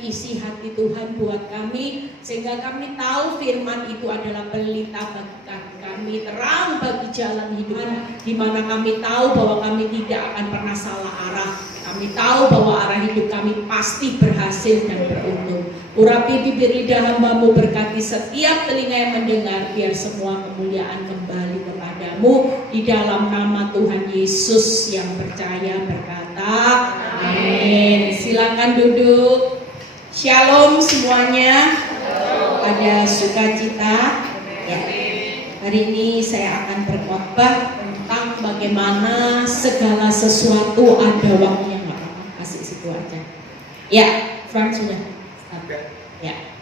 menjadi isi hati Tuhan buat kami, sehingga kami tahu firman itu adalah pelita bagi kami, terang bagi jalan hidup, di mana kami tahu bahwa kami tidak akan pernah salah arah. Kami tahu bahwa arah hidup kami pasti berhasil dan beruntung. Urapi bibir lidah hamba-Mu, berkati setiap telinga yang mendengar, biar semua kemuliaan kembali kepadamu. Di dalam nama Tuhan Yesus yang percaya berkata, amin. Silakan duduk. Shalom semuanya. Ada sukacita. Ya. Hari ini saya akan berkhotbah tentang bagaimana segala sesuatu ada waktunya. Nggak apa-apa, kasih situ aja. Ya, Frank sudah.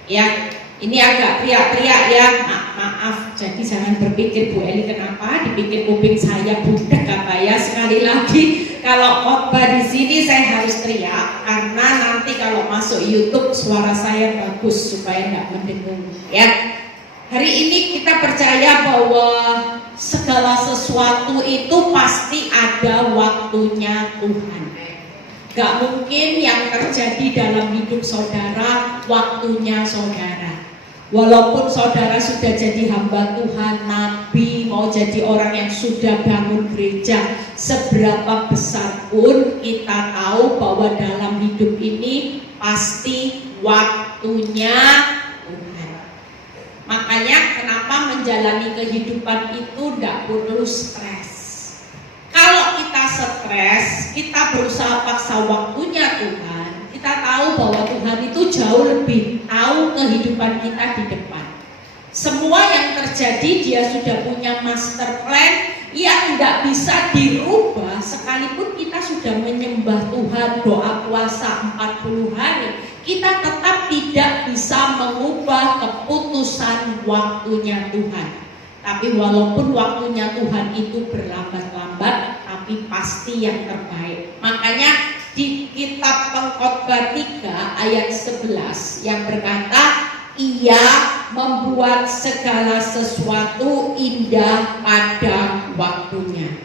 Ya. Ini agak teriak-teriak ya. Maaf. Jadi jangan berpikir Bu Eli kenapa dipikir kuping saya budak apa ya. Sekali lagi, kalau khotbah di sini saya harus teriak karena nanti kalau masuk YouTube suara saya bagus supaya nggak mendengung ya. Hari ini kita percaya bahwa segala sesuatu itu pasti ada waktunya Tuhan. Gak mungkin yang terjadi dalam hidup saudara waktunya saudara. Walaupun saudara sudah jadi hamba Tuhan, nabi, mau jadi orang yang sudah bangun gereja, seberapa besar pun kita tahu bahwa dalam hidup ini pasti waktunya Tuhan. Makanya kenapa menjalani kehidupan itu tidak perlu stres. Kalau kita stres, kita berusaha paksa waktunya Tuhan, kita tahu bahwa Tuhan itu jauh lebih tahu kehidupan kita di depan. Semua yang terjadi dia sudah punya master plan yang tidak bisa dirubah. Sekalipun kita sudah menyembah Tuhan, doa puasa 40 hari, kita tetap tidak bisa mengubah keputusan waktunya Tuhan. Tapi walaupun waktunya Tuhan itu berlambat-lambat, tapi pasti yang terbaik. Makanya di kitab Pengkhotbah 3 ayat 11 yang berkata, Ia membuat segala sesuatu indah pada waktunya.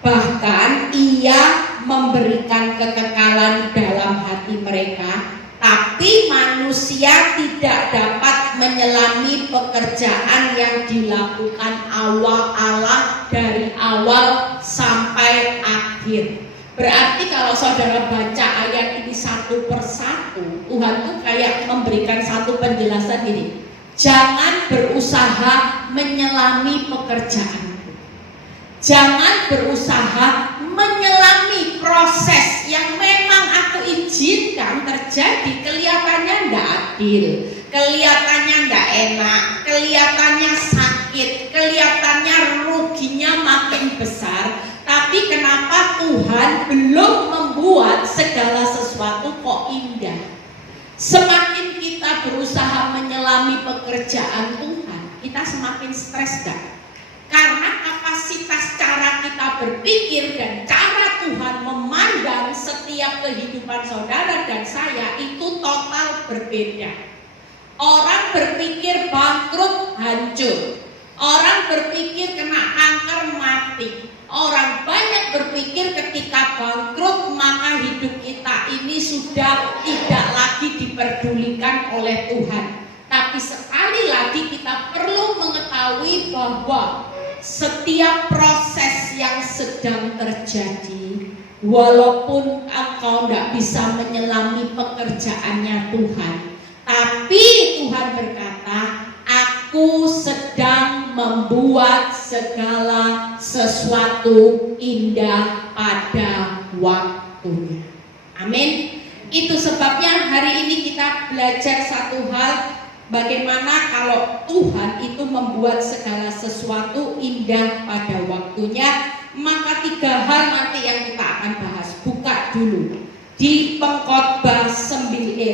Bahkan Ia memberikan kekekalan dalam hati mereka, tapi manusia tidak dapat menyelami pekerjaan yang dilakukan Allah dari awal sampai akhir. Berarti kalau saudara baca ayat ini satu persatu, Tuhan tuh kayak memberikan satu penjelasan ini. Jangan berusaha menyelami pekerjaanku. Jangan berusaha menyelami proses yang memang aku izinkan terjadi. Kelihatannya tidak adil, kelihatannya tidak enak, kelihatannya sakit, kelihatannya ruginya makin besar. Tapi kenapa Tuhan belum membuat segala sesuatu kok indah? Semakin kita berusaha menyelami pekerjaan Tuhan, kita semakin stres gak? Karena kapasitas cara kita berpikir dan cara Tuhan memandang setiap kehidupan saudara dan saya itu total berbeda. Orang berpikir bangkrut hancur, orang berpikir kena kanker mati. Orang banyak berpikir ketika bangkrut maka hidup kita ini sudah tidak lagi diperdulikan oleh Tuhan. Tapi sekali lagi kita perlu mengetahui bahwa setiap proses yang sedang terjadi, walaupun engkau tidak bisa menyelami pekerjaannya Tuhan, tapi Tuhan berkata, Aku sedang membuat segala sesuatu indah pada waktunya. Amin. Itu sebabnya hari ini kita belajar satu hal, bagaimana kalau Tuhan itu membuat segala sesuatu indah pada waktunya. Maka 3 hal nanti yang kita akan bahas. Buka dulu di Pengkhotbah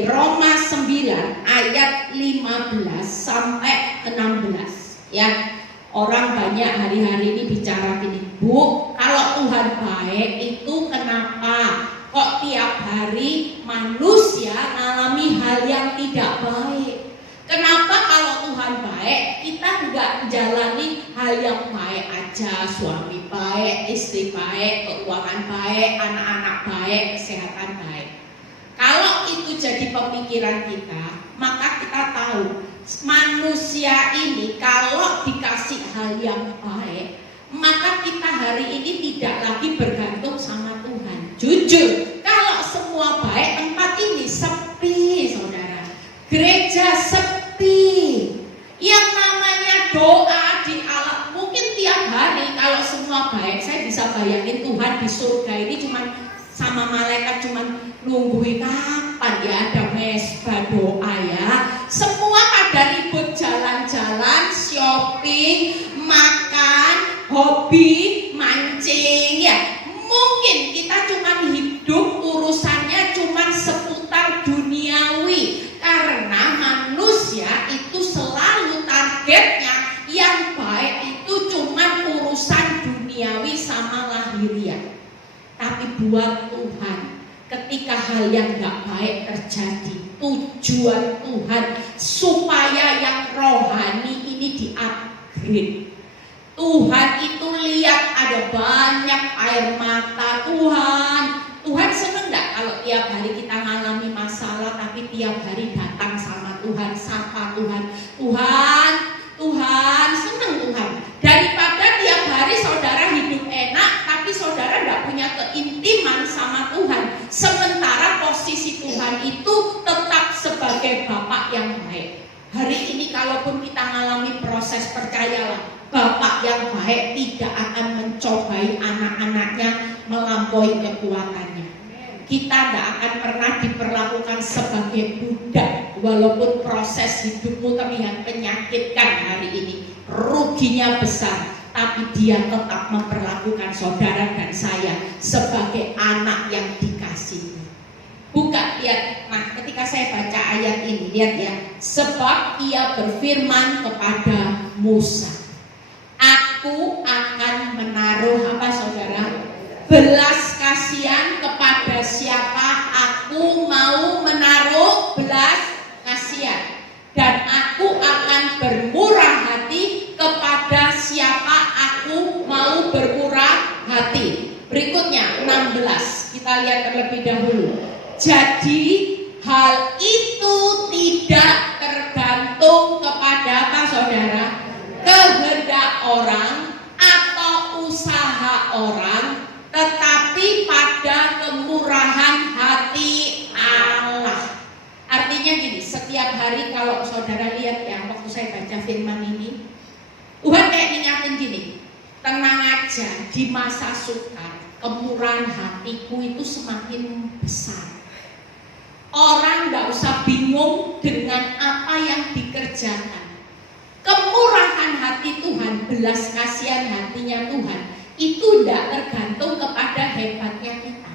Roma 9 ayat 15 sampai 16 ya. Orang banyak hari-hari ini bicara gini, Bu, kalau Tuhan baik itu kenapa kok tiap hari manusia mengalami hal yang tidak baik? Kenapa kalau Tuhan baik kita enggak menjalani hal yang baik aja, suami baik, istri baik, keuangan baik, anak-anak baik, kesehatan baik? Kalau itu jadi pemikiran pemikiran kita, maka kita tahu manusia ini kalau dikasih hal yang baik, maka kita hari ini tidak lagi bergantung sama Tuhan. Jujur, kalau semua baik, tempat ini sepi, saudara. Gereja sepi. Yang namanya doa di alam, mungkin tiap hari kalau semua baik, saya bisa bayangin Tuhan di surga ini cuman sama malaikat cuman nungguin kapan ya ada mesbah doa ya. Semua pada ribut jalan-jalan, shopping, makan, hobi, mancing ya. Mungkin kita cuman hidup urusannya cuman seputar duniawi. Karena manusia itu selalu targetnya yang baik itu cuman urusan duniawi sama lahiriah. Tapi buat Tuhan, ketika hal yang gak baik terjadi, tujuan Tuhan supaya yang rohani ini di-upgrade. Tuhan itu lihat ada banyak air mata Tuhan seneng gak kalau tiap hari kita ngalami masalah, tapi tiap hari datang sama Tuhan, sapa Tuhan, seneng Tuhan. Daripada tiap hari saudara hidup enak, tapi saudara gak punya keintiman sama Tuhan. Sementara posisi Tuhan itu tetap sebagai Bapak yang baik. Hari ini kalaupun kita ngalami proses, percayalah, Bapak yang baik tidak akan mencobai anak-anaknya melampaui kekuatannya. Kita tidak akan pernah diperlakukan sebagai budak. Walaupun proses hidupmu terlihat menyakitkan hari ini, ruginya besar, tapi dia tetap memperlakukan saudara dan saya sebagai anak yang dikasihi. Buka, lihat. Nah, ketika saya baca ayat ini, lihat ya. Sebab ia berfirman kepada Musa, aku akan menaruh apa saudara? Belas kasihan kepada siapa aku mau menaruh belas kasihan. Dan aku akan bermurah hati kepada siapa aku mau bermurah hati. Berikutnya 16, kita lihat terlebih dahulu. Jadi hal itu tidak tergantung kepada apa saudara? Kehendak orang atau usaha orang, tetapi pada kemurahan hati Allah. Artinya gini, setiap hari kalau saudara lihat ya, waktu saya baca firman ini, Tuhan kayak ngingatin gini, tenang aja, di masa sukar kemurahan hatiku itu semakin besar. Orang gak usah bingung dengan apa yang dikerjakan. Kemurahan hati Tuhan, belas kasihan hatinya Tuhan, itu tidak tergantung kepada hebatnya kita.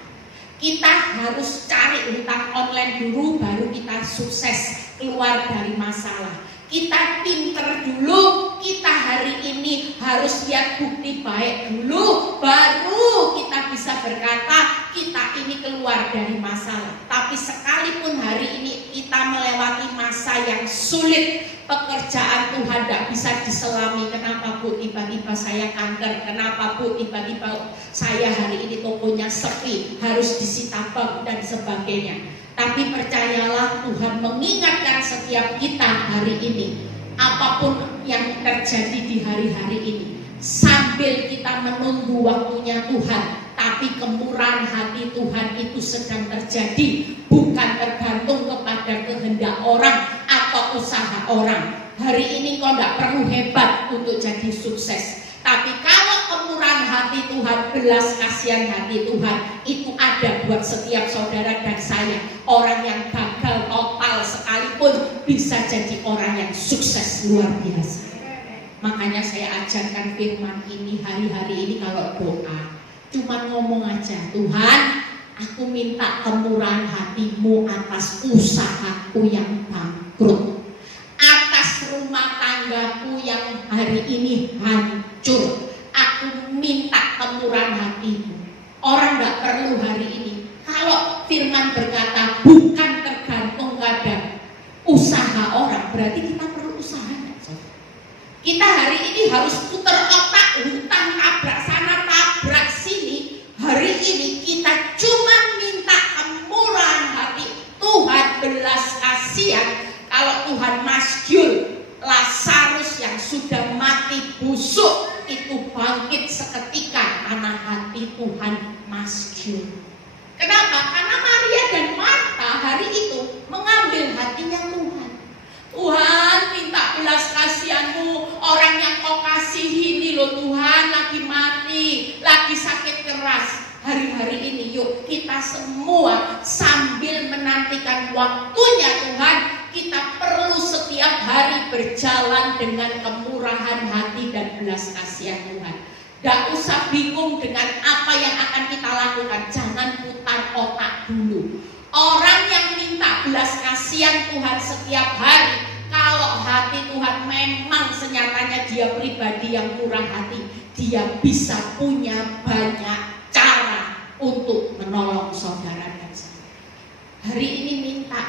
Kita harus cari hutang online dulu, baru kita sukses keluar dari masalah. Kita pinter dulu, kita hari ini harus lihat bukti baik dulu, baru kita bisa berkata kita ini keluar dari masalah. Tapi sekalipun hari ini kita melewati masa yang sulit, pekerjaan Tuhan tidak bisa diselami. Kenapa Bu tiba-tiba saya kanker? Kenapa Bu tiba-tiba saya hari ini tokonya sepi, harus disita bank dan sebagainya. Tapi percayalah, Tuhan mengingatkan setiap kita hari ini, apapun yang terjadi di hari-hari ini, sambil kita menunggu waktunya Tuhan, tapi kemurahan hati Tuhan itu sedang terjadi, bukan tergantung kepada kehendak orang atau usaha orang. Hari ini kau tidak perlu hebat untuk jadi sukses, tapi kalau kemurahan hati Tuhan, belas kasihan hati Tuhan itu ada buat setiap saudara dan saya. Orang yang gagal total sekalipun bisa jadi orang yang sukses luar biasa. Makanya saya ajarkan firman ini hari-hari ini kalau doa, cuma ngomong aja, Tuhan, aku minta kemurahan hatimu atas usahaku yang bangkrut, atas rumah tanggaku yang hari ini hancur. Aku minta kemurahan hatimu. Orang gak perlu hari ini, kalau firman berkata bukan tergantung pada usaha orang, berarti kita perlu usaha. Kita hari ini harus putar otak, hutang tabrak sana tabrak sini. Hari ini kita cuma minta kemurahan hati Tuhan, belas kasihan. Kalau Tuhan masjul Lazarus yang sudah mati busuk itu bangkit seketika karena hati Tuhan masjul. Kenapa? Karena Maria dan Marta hari itu mengambil hatinya Tuhan. Tuhan, minta belas kasihan-Mu, orang yang Kau kasihi ini loh Tuhan lagi mati, lagi sakit keras. Hari-hari ini yuk kita semua sambil menantikan waktunya Tuhan, kita perlu setiap hari berjalan dengan kemurahan hati dan belas kasihan Tuhan. Gak usah bingung dengan apa yang akan kita lakukan, jangan putar otak dulu. Orang yang minta belas kasihan Tuhan setiap hari, kalau hati Tuhan memang senyatanya dia pribadi yang murah hati, dia bisa punya banyak cara untuk menolong saudara dan saya. Hari ini minta,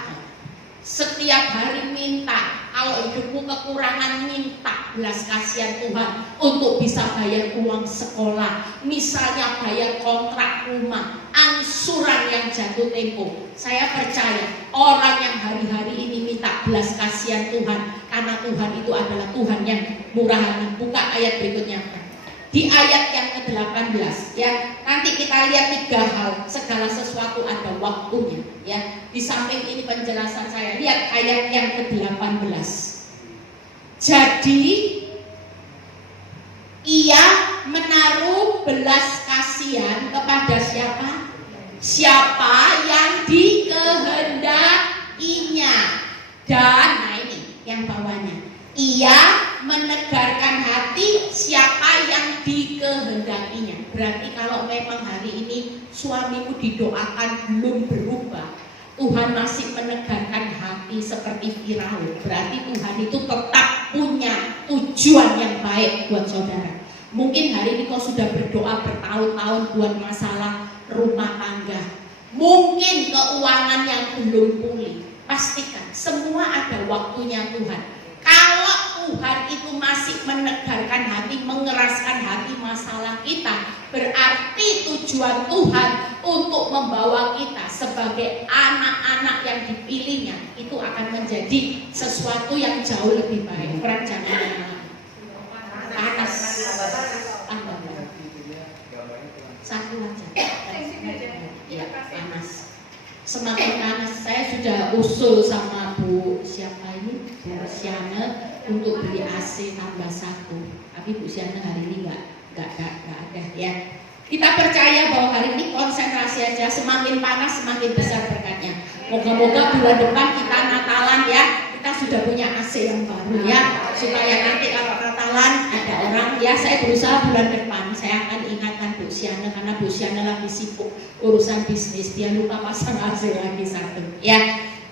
setiap hari minta. Kalau hidupmu kekurangan, minta belas kasihan Tuhan untuk bisa bayar uang sekolah, misalnya bayar kontrak rumah, angsuran yang jatuh tempo. Saya percaya orang yang hari-hari ini minta belas kasihan Tuhan, karena Tuhan itu adalah Tuhan yang murah hati. Buka ayat berikutnya. Di ayat yang ke-18 ya, nanti kita lihat 3 hal, segala sesuatu ada waktunya ya. Di samping ini penjelasan saya, lihat ayat yang ke-18. Jadi ia menaruh belas kasihan kepada siapa? Siapa yang dikehendakinya. Dan nah ini yang bawahnya, ia menegarkan hati siapa yang dikehendakinya. Berarti kalau memang hari ini suamimu didoakan belum berubah, Tuhan masih menegarkan hati seperti Firaun, berarti Tuhan itu tetap punya tujuan yang baik buat saudara. Mungkin hari ini kau sudah berdoa bertahun-tahun buat masalah rumah tangga, mungkin keuangan yang belum pulih. Pastikan semua ada waktunya Tuhan. Kalau Tuhan itu masih menegarkan hati, mengeraskan hati masalah kita, berarti tujuan Tuhan untuk membawa kita sebagai anak-anak yang dipilihnya itu akan menjadi sesuatu yang jauh lebih baik. Perang jangan panas, satu aja. Ya, panas. Semakin panas. Saya sudah usul sama Bu siapa ini, Bu Siana, untuk beli AC tambah 1. Tapi Bu Siana hari ini nggak ada ya. Kita percaya bahwa hari ini konsentrasi aja, semakin panas semakin besar berkatnya. Moga-moga bulan depan kita Natalan ya, kita sudah punya AC yang baru ya, supaya nanti kalau Natalan ada orang ya, saya berusaha bulan depan saya akan ingatkan Bu Siana, karena Bu Siana lagi sibuk urusan bisnis, dia lupa pasang AC lagi 1 ya.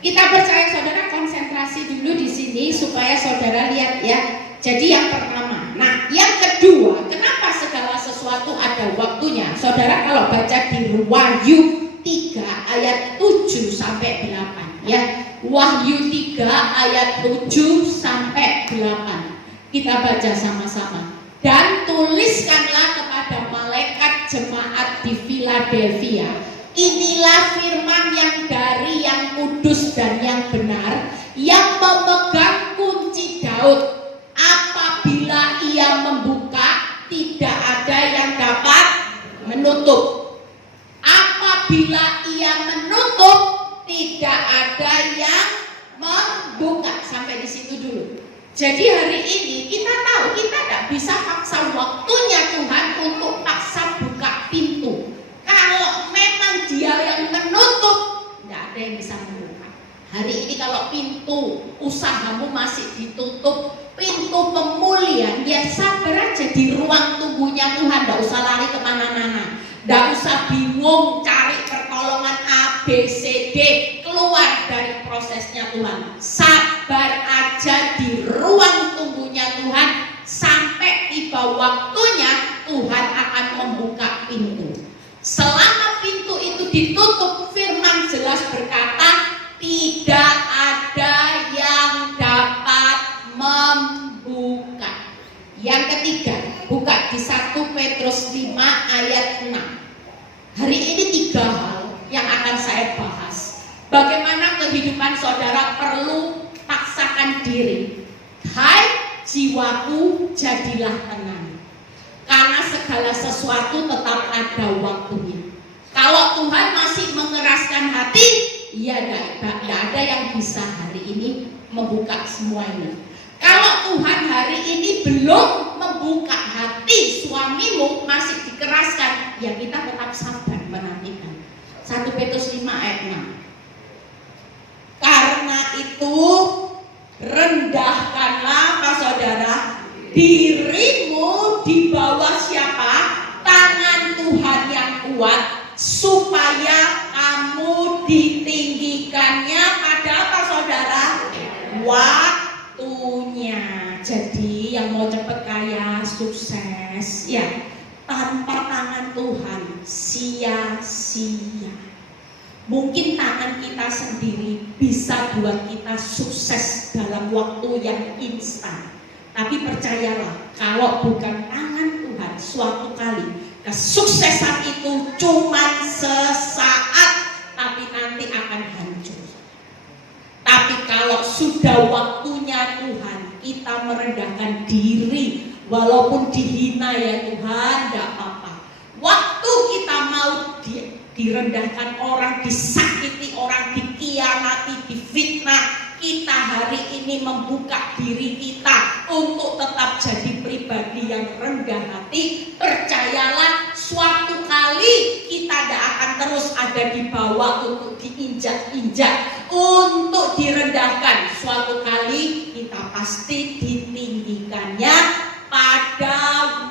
Kita percaya saudara konsentrasi dulu di sini supaya saudara lihat ya. Jadi yang pertama, nah yang kedua, kenapa segala sesuatu ada waktunya? Saudara kalau baca di Wahyu 3 ayat 7 sampai 8 ya. Wahyu 3 ayat 7 sampai 8. Kita baca sama-sama. Dan tuliskanlah kepada malaikat jemaat di Philadelphia, inilah firman yang dari yang kudus dan yang benar, yang memegang kunci Daud. Apabila ia membuka, tidak ada yang dapat menutup. Apabila ia menutup, tidak ada yang membuka. Sampai di situ dulu. Jadi hari ini kita tahu kita tidak bisa paksa waktunya Tuhan untuk paksa buka pintu. Kalau memang dia yang menutup, tidak ada yang bisa membuka. Hari ini kalau pintu usahamu masih ditutup, pintu pemulihan, ya sabar aja di ruang tunggunya Tuhan. Tidak usah lari kemana-mana, tidak usah bingung cari pertolongan A, B, C, D, keluar dari prosesnya Tuhan. Sabar aja di ruang tunggunya Tuhan, sampai tiba waktunya Tuhan akan membuka pintu. Selama pintu itu ditutup, firman jelas berkata, tidak ada yang dapat membuka. Yang ketiga, buka di 1 Petrus 5 ayat 6. Hari ini 3 hal yang akan saya bahas. Bagaimana kehidupan saudara saudara perlu paksakan diri. Hai jiwaku, jadilah tenang. Karena segala sesuatu tetap ada waktunya. Kalau Tuhan masih mengeraskan hati, ya tidak ada yang bisa hari ini membuka semua ini. Kalau Tuhan hari ini belum membuka hati suamimu, masih dikeraskan, ya kita tetap sabar menantikan. 1 Petrus 5 ayat 6. Karena itu rendahkanlah Pak Saudara dirimu di bawah siapa? Tangan Tuhan yang kuat, supaya kamu ditinggikannya pada apa Saudara? Waktunya. Jadi yang mau cepet kaya, sukses, ya tanpa tangan Tuhan sia-sia. Mungkin tangan kita sendiri bisa buat kita sukses dalam waktu yang instan. Tapi percayalah, kalau bukan tangan Tuhan, suatu kali kesuksesan itu cuma sesaat, tapi nanti akan hancur. Tapi kalau sudah waktunya Tuhan, kita merendahkan diri, walaupun dihina ya Tuhan, tidak apa-apa. Waktu kita mau direndahkan orang, disakiti orang, dikhianati, difitnah, kita hari ini membuka diri kita untuk tetap jadi pribadi yang rendah hati. Percayalah, suatu kali kita tidak akan terus ada di bawah untuk diinjak-injak, untuk direndahkan. Suatu kali kita pasti ditinggikannya pada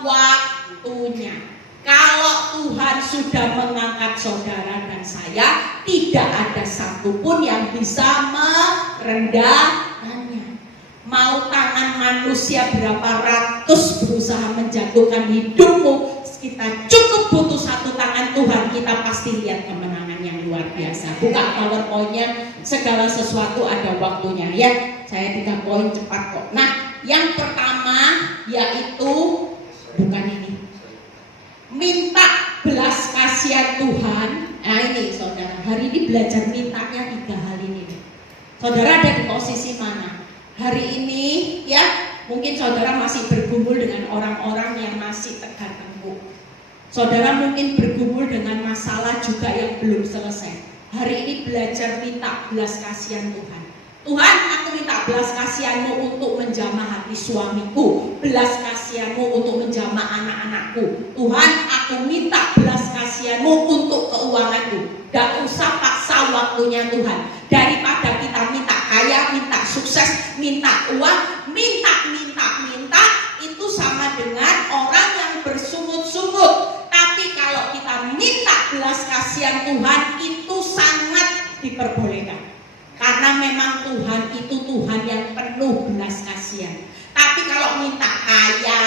waktunya. Kalau Tuhan sudah mengangkat saudara dan saya, tidak ada satupun yang bisa merendahkannya. Mau tangan manusia berapa ratus berusaha menjatuhkan hidupmu, kita cukup butuh satu tangan Tuhan, kita pasti lihat kemenangan yang luar biasa. Buka PowerPoint-nya, segala sesuatu ada waktunya ya. Saya 3 poin cepat kok. Nah, yang pertama yaitu bukan ini. Minta belas kasihan Tuhan. Nah ini saudara, hari ini belajar mintanya 3 hal ini. Saudara ada di posisi mana? Hari ini ya, mungkin saudara masih bergumul dengan orang-orang yang masih tegar tengkuk. Saudara mungkin bergumul dengan masalah juga yang belum selesai. Hari ini belajar minta belas kasihan Tuhan. Tuhan, aku minta belas kasihan-Mu untuk menjamah hati suamiku, belas kasihan-Mu untuk menjamah anak-anakku. Tuhan, aku minta belas kasihan-Mu untuk keuanganku. Tidak usah paksa waktunya Tuhan. Daripada kita minta kaya, minta sukses, minta uang, minta, itu sama dengan orang yang bersungut-sungut. Tapi kalau kita minta belas kasihan Tuhan, itu sangat diperbolehkan. Karena memang Tuhan itu Tuhan yang penuh belas kasihan. Tapi kalau minta kaya,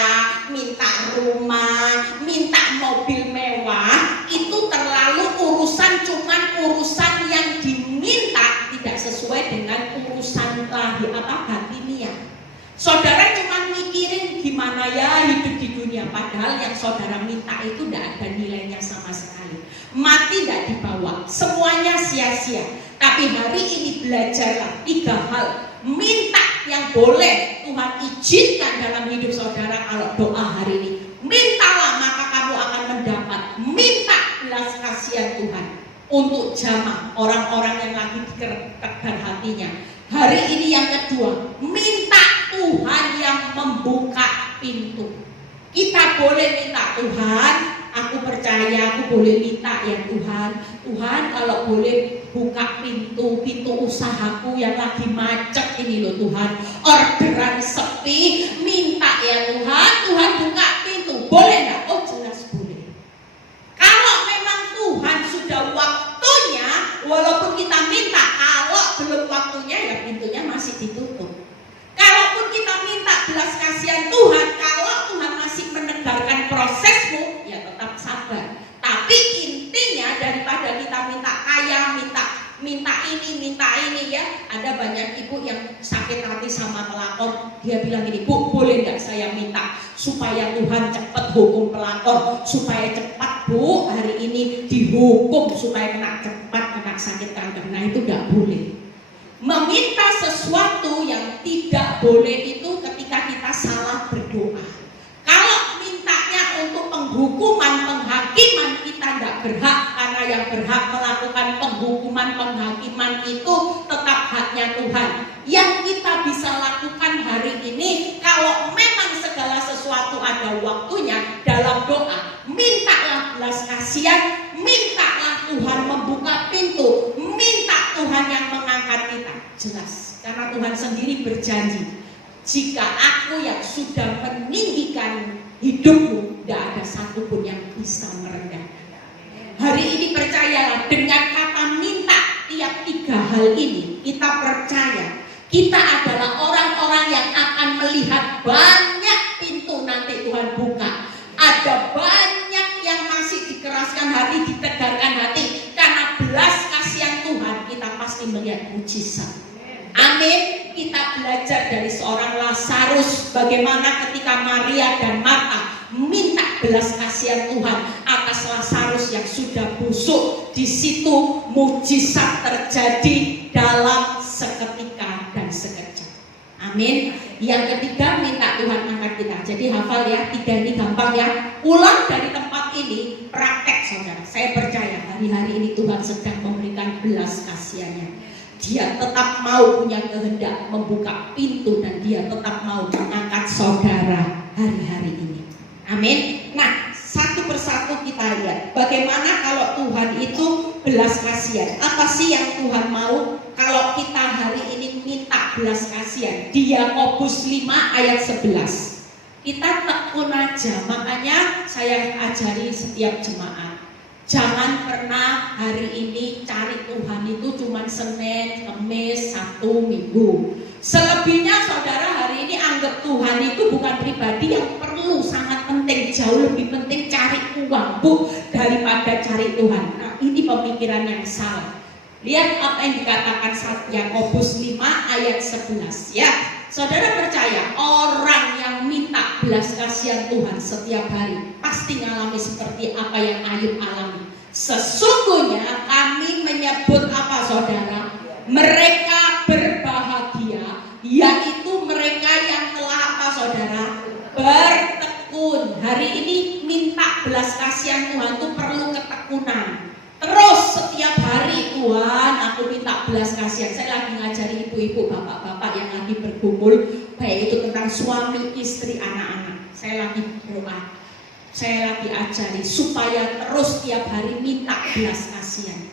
minta rumah, minta mobil mewah, itu terlalu cuman urusan yang diminta tidak sesuai dengan urusan batiniah. Saudara cuma mikirin gimana ya hidup di dunia, padahal yang saudara minta itu tidak ada nilainya sama sekali. Mati tidak dibawa, semuanya sia-sia. Tapi hari ini belajarlah 3 hal minta yang boleh Tuhan izinkan dalam hidup saudara. Kalau doa hari ini, mintalah maka kamu akan mendapat. Minta belas kasihan Tuhan untuk jamah orang-orang yang lagi tegar hatinya. Hari ini yang kedua, minta Tuhan yang membuka pintu. Kita boleh minta, Tuhan, aku percaya aku boleh minta ya Tuhan. Tuhan kalau boleh buka pintu usahaku yang lagi macet ini loh Tuhan. Orderan sepi, minta ya Tuhan. Tuhan buka pintu, boleh nggak? Oh jelas boleh. Kalau memang Tuhan sudah waktunya, walaupun kita minta, kalau belum waktunya ya pintunya masih ditutup. Kalaupun kita minta belas kasihan Tuhan, kalau Tuhan masih menegarkan prosesmu, ya tetap sabar. Tapi intinya daripada kita minta kaya, minta ini ya. Ada banyak ibu yang sakit hati sama pelakor. Dia bilang gini, Bu, boleh nggak saya minta supaya Tuhan cepat hukum pelakor, supaya cepat Bu hari ini dihukum supaya cepat kena sakit kanker. Nah itu nggak boleh. Meminta sesuatu yang tidak boleh itu ketika kita salah berdoa. Kalau mintanya untuk penghukuman, penghakiman, kita tidak berhak, karena yang berhak melakukan penghukuman, penghakiman itu tetap haknya Tuhan. Yang kita bisa lakukan hari ini, kalau memang segala sesuatu ada waktunya dalam doa, mintalah belas kasihan, mintalah Tuhan membuka pintu, minta Tuhan yang mengangkat kita. Jelas, karena Tuhan sendiri berjanji, jika aku yang sudah meninggikan hidupmu, tidak ada satupun yang bisa merendahkan. Hari ini percayalah, dengan kata minta tiap 3 hal ini, kita percaya kita adalah orang-orang yang akan melihat banyak pintu nanti Tuhan buka. Ada banyak yang masih dikeraskan hati, ditegarkan hati, karena belas kasihan Tuhan kita pasti melihat mujizat. Amin. Kita belajar dari seorang Lazarus, bagaimana ketika Maria dan Marta minta belas kasihan Tuhan atas Lazarus yang sudah busuk. Di situ mujizat terjadi dalam seketika dan sekejap. Amin. Yang ketiga, minta Tuhan angkat kita. Jadi hafal ya, 3 ini gampang ya. Pulang dari tempat ini, praktek saudara. Saya percaya hari-hari ini Tuhan sedang memberikan belas kasihannya. Dia tetap mau punya kehendak membuka pintu, dan dia tetap mau mengangkat saudara hari-hari ini. Amin. Nah, satu persatu kita lihat bagaimana kalau Tuhan itu belas kasihan. Apa sih yang Tuhan mau kalau kita hari ini minta belas kasihan? Di Yakobus 5 ayat 11. Kita tekun aja. Makanya saya ajari setiap jemaat, jangan pernah hari ini cari Tuhan itu cuma Senin, Kamis, Sabtu, Minggu. Selebihnya saudara hari ini anggap Tuhan itu bukan pribadi yang perlu, sangat penting, jauh lebih penting cari uang daripada cari Tuhan. Nah, ini pemikiran yang salah. Lihat apa yang dikatakan Yakobus 5 ayat 11 ya. Saudara percaya orang yang minta belas kasihan Tuhan setiap hari pasti ngalami seperti apa yang Ayub alami. Sesungguhnya kami menyebut apa saudara? Mereka berbahagia, yaitu mereka yang telah apa saudara? Bertekun. Hari ini minta belas kasihan Tuhan itu perlu ketekunan. Terus setiap hari, Tuhan aku minta belas kasihan. Saya lagi ngajari ibu-ibu, bapak-bapak yang lagi bergumul, baik itu tentang suami, istri, anak-anak. Saya lagi berdoa, saya lagi ajari supaya terus tiap hari minta belas kasihan.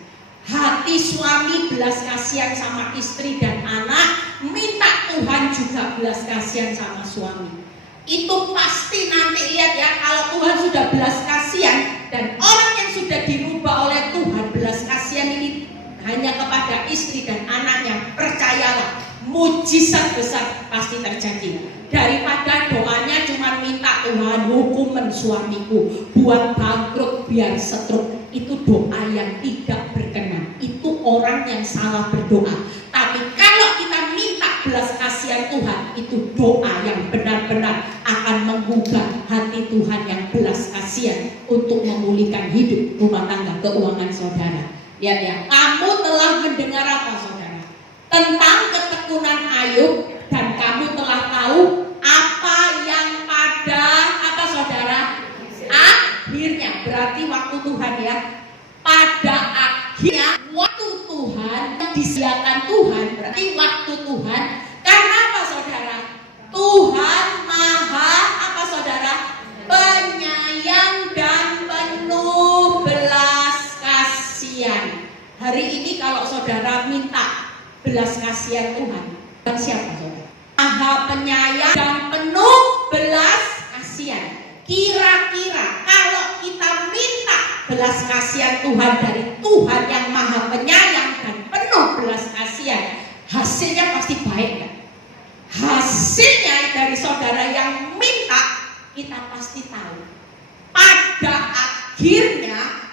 Hati suami belas kasihan sama istri dan anak, minta Tuhan juga belas kasihan sama suami. Itu pasti nanti lihat ya, kalau Tuhan sudah belas kasihan dan orang yang sudah dirubah oleh Tuhan, belas kasihan ini hanya kepada istri dan anaknya, percayalah mujizat besar pasti terjadi. Daripada doanya cuma minta Tuhan hukuman suamiku, buat bangkrut, biar setruk, itu doa yang tidak berkenan. Itu orang yang salah berdoa. Tapi kalau kita minta belas kasihan Tuhan, itu doa yang benar-benar akan menggugah hati Tuhan yang belas kasihan untuk memulihkan hidup, rumah tangga, keuangan saudara. Lihat ya, kamu telah mendengar apa saudara? Tentang ketekunan Ayub, dan kamu telah tahu apa yang pada apa saudara? Akhirnya, berarti waktu Tuhan ya. Pada akhirnya waktu Tuhan, disediakan Tuhan, berarti waktu Tuhan. Karena apa saudara? Tuhan maha apa saudara? Penyayang dan penuh belas kasihan. Hari ini kalau saudara minta belas kasihan Tuhan, siapa saudara? Maha penyayang dan penuh belas kasihan. Kira-kira kalau kita minta belas kasihan Tuhan dari Tuhan yang maha penyayang dan penuh belas kasihan, hasilnya pasti baik kan? Hasilnya dari saudara yang minta, kita pasti tahu pada akhirnya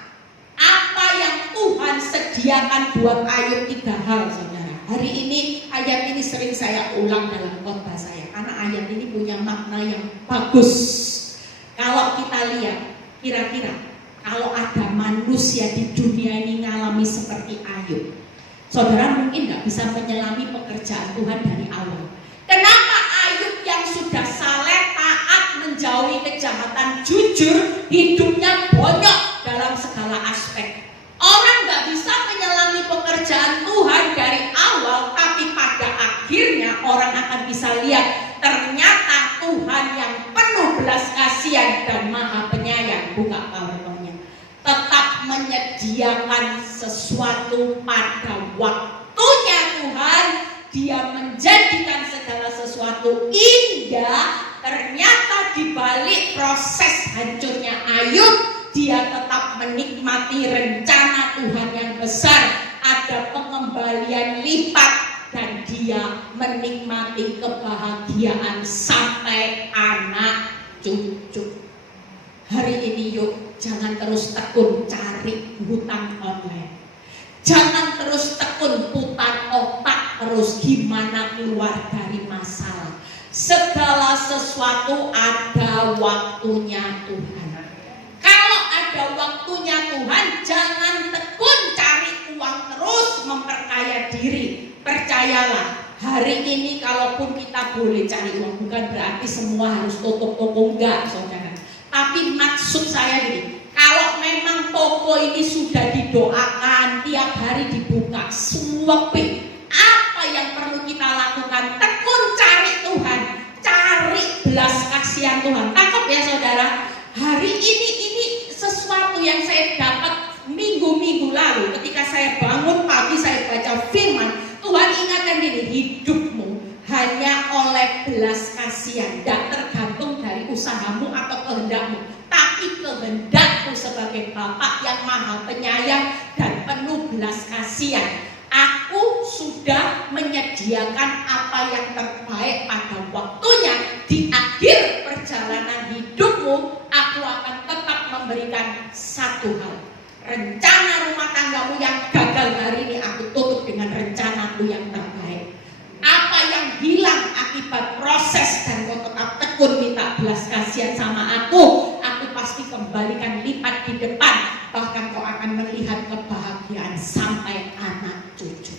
apa yang Tuhan sediakan buat Ayub. 3 hal saudara. Hari ini ayat ini sering saya ulang dalam khotbah saya, karena ayat ini punya makna yang bagus. Kalau kita lihat, kira-kira kalau ada manusia di dunia ini ngalami seperti Ayub, Saudara mungkin nggak bisa menyelami pekerjaan Tuhan dari awal. Kenapa Ayub yang sudah saleh, taat, menjauhi kejahatan, jujur, hidupnya bonyok dalam segala aspek? Orang nggak bisa menyelami pekerjaan Tuhan dari awal, tapi pada akhirnya orang akan bisa lihat ternyata Tuhan yang penuh belas kasihan dan maha penyayang. Buka PowerPoint-nya. Tetap menyediakan sesuatu pada waktunya Tuhan. Dia menjadikan segala sesuatu indah. Ternyata di balik proses hancurnya Ayub, dia tetap menikmati rencana Tuhan yang besar. Ada pengembalian lipat dan dia menikmati kebahagiaan sampai anak cucu. Hari ini yuk, jangan terus tekun cari hutang online. Jangan terus tekun putar otak terus gimana keluar dari masalah. Segala sesuatu ada waktunya Tuhan. Kalau ada waktunya Tuhan, jangan tekun cari uang terus memperkaya diri. Percayalah, hari ini kalaupun kita boleh cari uang, bukan berarti semua harus tutup toko, enggak saudara. Tapi maksud saya gini, kalau memang toko ini sudah didoakan, tiap hari dibuka, suapin, apa yang perlu kita lakukan? Tekun cari Tuhan, cari belas kasihan Tuhan. Tangkap ya saudara. Hari ini sesuatu yang saya dapat minggu-minggu lalu ketika saya bangun pagi, saya baca firman. Tuhan ingatkan diri, hidupmu hanya oleh belas kasihan, tidak tergantung dari usahamu atau kehendakmu, tapi kehendakmu sebagai Bapa yang maha penyayang dan penuh belas kasihan. Aku sudah menyediakan apa yang terbaik pada waktunya. Di akhir perjalanan hidupmu, aku akan tetap memberikan satu hal. Rencana rumah tanggamu yang gagal hari ini aku tutup dengan rencanaku yang terbaik. Apa yang hilang akibat proses dan kau tetap tekun minta belas kasihan sama aku pasti kembalikan lipat di depan. Bahkan kau akan melihat kebahagiaan sampai anak cucu.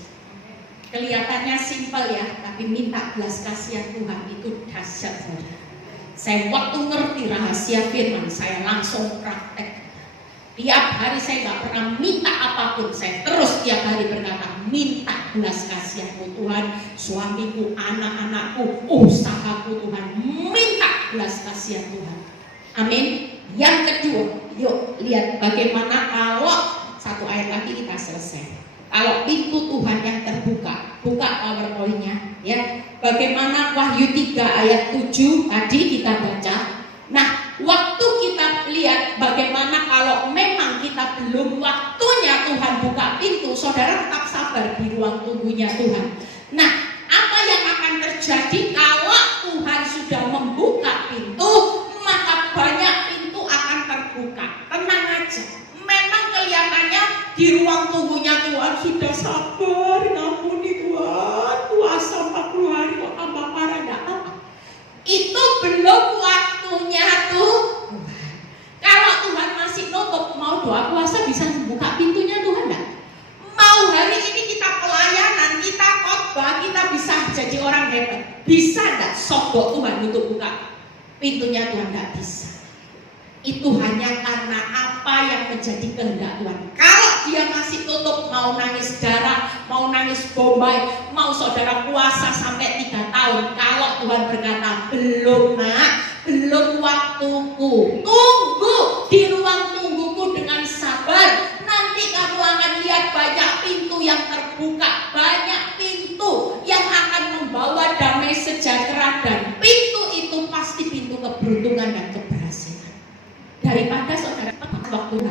Kelihatannya simpel ya, tapi minta belas kasihan Tuhan itu dahsyat saudara. Saya waktu ngerti rahasia firman, saya langsung praktek. Tiap hari saya gak pernah minta apapun, saya terus tiap hari berkata, minta belas kasihanmu Tuhan, suamiku, anak-anakku, usahaku Tuhan, minta belas kasihan Tuhan. Amin. Yang kedua, yuk lihat bagaimana kalau satu ayat lagi kita selesai. Kalau pintu Tuhan yang terbuka, buka PowerPoint-nya ya. Bagaimana Wahyu 3 ayat 7 tadi kita baca. Nah, waktu kita lihat bagaimana kalau memang kita belum waktunya Tuhan buka pintu, saudara tetap sabar di ruang tunggunya Tuhan. Nah, apa yang akan terjadi kalau Tuhan sudah membuka pintu, maka banyak pintu akan terbuka. Tenang aja. Memang kelihatannya di ruang tunggunya Tuhan sudah sabar, ngampuni Tuhan, puasa 40 hari kok tambah parah, enggak apa-apa. Itu belum waktunya Tuhan. Kalau Tuhan masih nutup, mau doa puasa bisa buka pintunya Tuhan enggak? Mau hari ini kita pelayanan, kita khotbah, kita bisa jadi orang hebat, bisa enggak sogok Tuhan untuk buka pintunya Tuhan? Enggak bisa. Itu hanya karena apa yang menjadi kehendak Tuhan. Kalau dia masih tutup, mau nangis darah, mau nangis bombay, mau saudara puasa sampai 3 tahun, kalau Tuhan berkata belum nak, belum waktuku, tunggu di ruang tungguku dengan sabar. Nanti kamu akan lihat banyak pintu yang terbuka, banyak pintu yang akan membawa damai sejahtera, dan pintu itu pasti pintu keberuntungan dan keberhasilan. Daripada saudara tepat waktu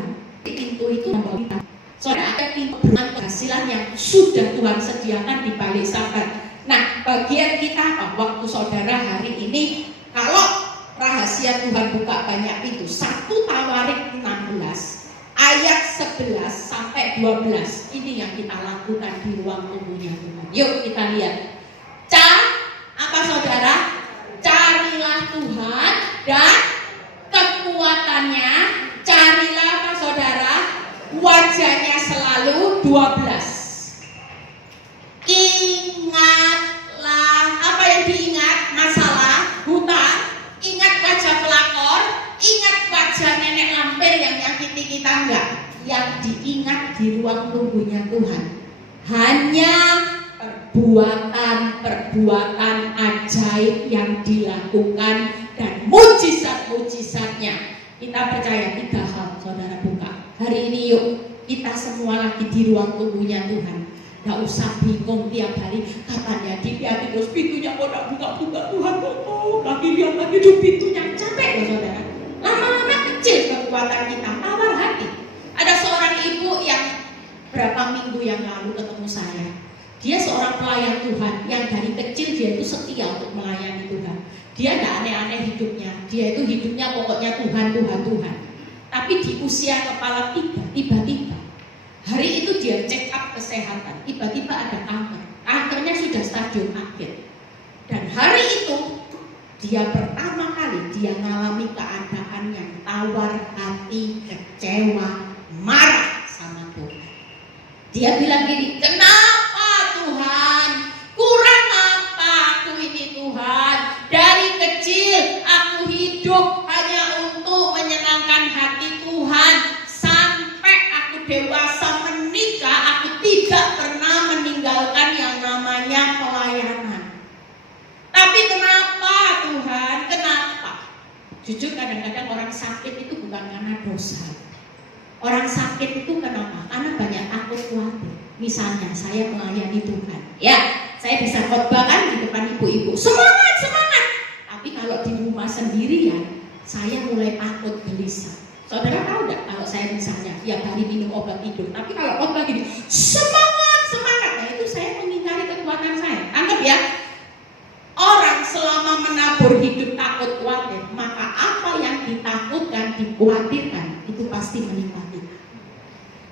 pintu itu membawa kita. Saudara ada pintu keberhasilan yang sudah Tuhan sediakan di balik sabar. Nah, bagian kita apa? Waktu saudara hari ini, kalau rahasia Tuhan buka banyak pintu. 1 Tawarik 16 ayat 11 sampai 12. Ini yang kita lakukan di ruang tunggunya Tuhan. Yuk kita lihat. Apa saudara? Carilah Tuhan dan kekuatannya, carilah apa saudara, wajahnya selalu 12. di ruang tunggunya Tuhan hanya perbuatan ajaib yang dilakukan dan mujizat-mujizatnya. Kita percaya 3 hal, saudara buka. Hari ini yuk kita semua lagi di ruang tunggunya Tuhan. Gak usah bingung tiap hari kapan ya dilihat terus pintunya kok gak buka-buka, Tuhan kok lagi lihat lagi di pintunya. Capek ya saudara. Lama-lama kecil kekuatan kita, tawar hati. Ada seorang ibu yang berapa minggu yang lalu ketemu saya. Dia seorang pelayan Tuhan yang dari kecil dia itu setia untuk melayani Tuhan. Dia tidak aneh-aneh hidupnya. Dia itu hidupnya pokoknya Tuhan. Tapi di usia kepala 3, tiba-tiba hari itu dia check up kesehatan. Tiba-tiba ada kanker. Kankernya sudah stadium akhir. Dan hari itu dia pertama kali dia mengalami keadaan yang tawar hati, kecewa, marah sama Tuhan. Dia bilang gini, kenapa Tuhan? Kurang apa aku ini Tuhan? Dari kecil aku hidup hanya untuk menyenangkan hati Tuhan. Sampai aku dewasa menikah, aku tidak pernah meninggalkan yang namanya pelayanan. Tapi kenapa Tuhan? Kenapa? Jujur kadang-kadang orang sakit itu bukan karena dosa. Orang sakit itu kenapa? Karena banyak takut khawatir. Misalnya saya melayani Tuhan, ya saya bisa khotbah kan di depan ibu-ibu, semangat. Tapi kalau di rumah sendirian, saya mulai takut gelisah. Saudara tahu nggak kalau saya misalnya tiap hari minum obat tidur, tapi kalau khotbah gini, semangat, nah itu saya mengingkari kekuatan saya. Anggap ya, orang selama menabur hidup takut khawatir, maka apa yang ditakutkan, dikhawatirkan, itu pasti menimpa kita.